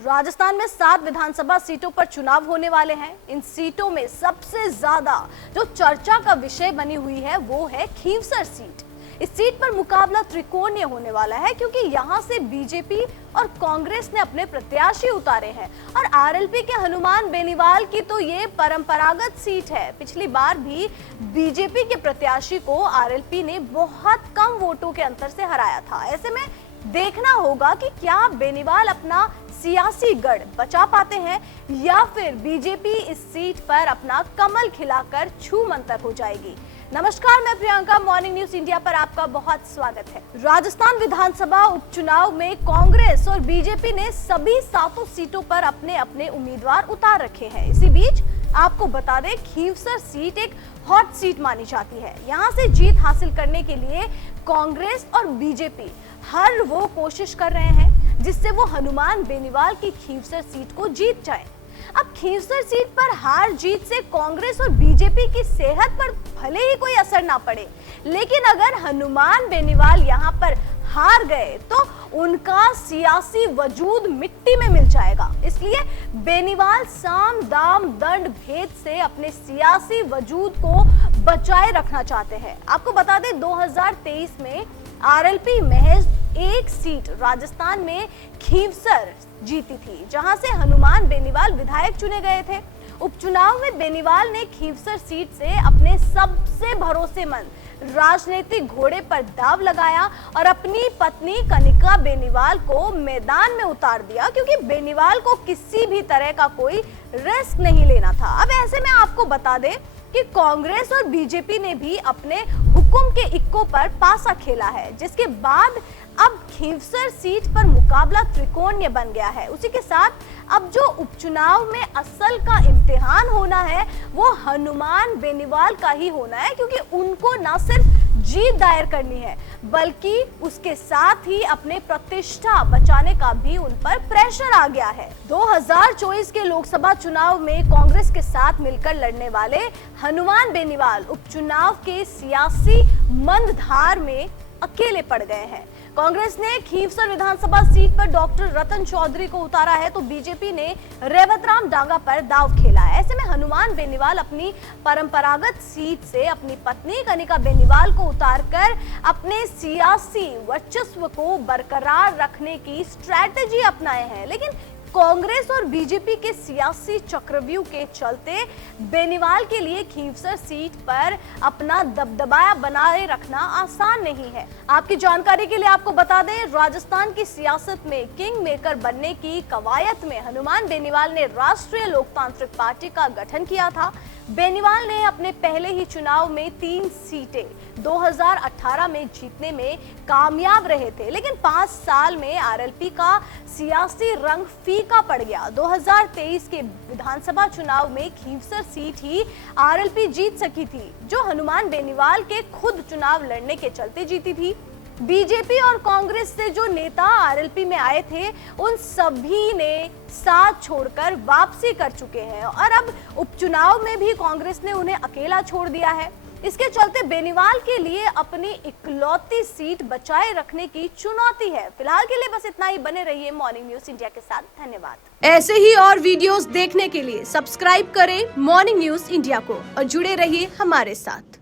राजस्थान में 7 विधानसभा सीटों पर चुनाव होने वाले हैं। इन सीटों में सबसे ज्यादा जो चर्चा का विषय बनी हुई है वो है खींवसर सीट। इस सीट पर मुकाबला त्रिकोणीय होने वाला है क्योंकि यहां से बीजेपी और कांग्रेस ने अपने प्रत्याशी उतारे हैं और आरएलपी के हनुमान बेनीवाल की तो ये परंपरागत सीट है। पिछली बार भी बीजेपी के प्रत्याशी को आरएलपी ने बहुत कम वोटों के अंतर से हराया था। ऐसे में देखना होगा कि क्या बेनीवाल अपना सियासी गढ़ बचा पाते हैं या फिर बीजेपी इस सीट पर अपना कमल खिलाकर छू मंतर हो जाएगी। नमस्कार, मैं प्रियंका, मॉर्निंग न्यूज इंडिया पर आपका बहुत स्वागत है। राजस्थान विधानसभा उपचुनाव में कांग्रेस और बीजेपी ने सभी 7 सीटों पर अपने अपने उम्मीदवार उतार रखे हैं। इसी बीच आपको बता दें, खींवसर सीट एक हॉट सीट मानी जाती है। यहां से जीत हासिल करने के लिए कांग्रेस और बीजेपी हर वो कोशिश कर रहे हैं जिससे वो हनुमान बेनीवाल की खींवसर सीट को जीत जाए। अब खींवसर सीट पर हार जीत से कांग्रेस और बीजेपी की सेहत पर भले ही कोई असर ना पड़े, लेकिन अगर हनुमान बेनीवाल यहाँ पर हार गए तो उनका सियासी वजूद मिट्टी में मिल जाएगा। इसलिए बेनीवाल साम दाम दंड भेद से अपने सियासी वजूद को बचाए रखना चाहते हैं। आपको बता दें, 2023 में आरएलपी महज एक सीट राजस्थान में खींवसर जीती थी, जहां से हनुमान बेनीवाल विधायक चुने गए थे। उपचुनाव में बेनीवाल ने खींवसर सीट से अपने सबसे भरोसेमंद राजनीतिक घोड़े पर दांव लगाया और अपनी पत्नी कनिका बेनीवाल को मैदान में उतार दिया, क्योंकि बेनीवाल को किसी भी तरह का कोई रिस्क नहीं लेना था। अब ऐसे में आपको बता दें कि कांग्रेस और बीजेपी ने भी अपने हुकुम के इक्को पर पासा खेला है, जिसके बाद अब खींवसर सीट पर मुकाबला त्रिकोणीय बन गया है। उसी के साथ अब जो उपचुनाव में असल का इम्तिहान होना है वो हनुमान बेनीवाल का ही होना है, क्योंकि उनको न सिर्फ जीत दायर करनी है बल्कि उसके साथ ही अपने प्रतिष्ठा बचाने का भी उन पर प्रेशर आ गया है। 2024 के लोकसभा चुनाव में कांग्रेस के साथ मिलकर लड़ने वाले हनुमान बेनीवाल उपचुनाव के सियासी मंदधार में अकेले पड़ गए हैं। कांग्रेस ने खींवसर विधानसभा सीट पर डॉक्टर रतन चौधरी को उतारा है तो बीजेपी ने रेवतराम डांगा पर दांव खेला है। ऐसे में हनुमान बेनीवाल अपनी परंपरागत सीट से अपनी पत्नी कनिका बेनीवाल को उतारकर अपने सियासी वर्चस्व को बरकरार रखने की स्ट्रैटेजी अपनाए हैं। लेकिन कांग्रेस और बीजेपी के सियासी चक्रव्यूह के चलते बेनीवाल के लिए खींवसर सीट पर अपना दबदबा बनाए रखना आसान नहीं है। आपकी जानकारी के लिए आपको बता दें, राजस्थान की सियासत में किंग मेकर बनने की कवायद में हनुमान बेनीवाल ने राष्ट्रीय लोकतांत्रिक पार्टी का गठन किया था। बेनीवाल ने अपने पहले ही चुनाव में 3 सीटें 2018 में जीतने में कामयाब रहे थे, लेकिन 5 साल में आरएलपी का सियासी रंग फीका पड़ गया। 2023 के विधानसभा चुनाव में खींवसर सीट ही आरएलपी जीत सकी थी, जो हनुमान बेनीवाल के खुद चुनाव लड़ने के चलते जीती थी। बीजेपी और कांग्रेस से जो नेता आरएलपी में आए थे उन सभी ने साथ छोड़कर वापसी कर चुके हैं और अब उपचुनाव में भी कांग्रेस ने उन्हें अकेला छोड़ दिया है। इसके चलते बेनीवाल के लिए अपनी इकलौती सीट बचाए रखने की चुनौती है। फिलहाल के लिए बस इतना ही। बने रहिए मॉर्निंग न्यूज इंडिया के साथ। धन्यवाद। ऐसे ही और वीडियोस देखने के लिए सब्सक्राइब करें मॉर्निंग न्यूज इंडिया को और जुड़े रहिए हमारे साथ।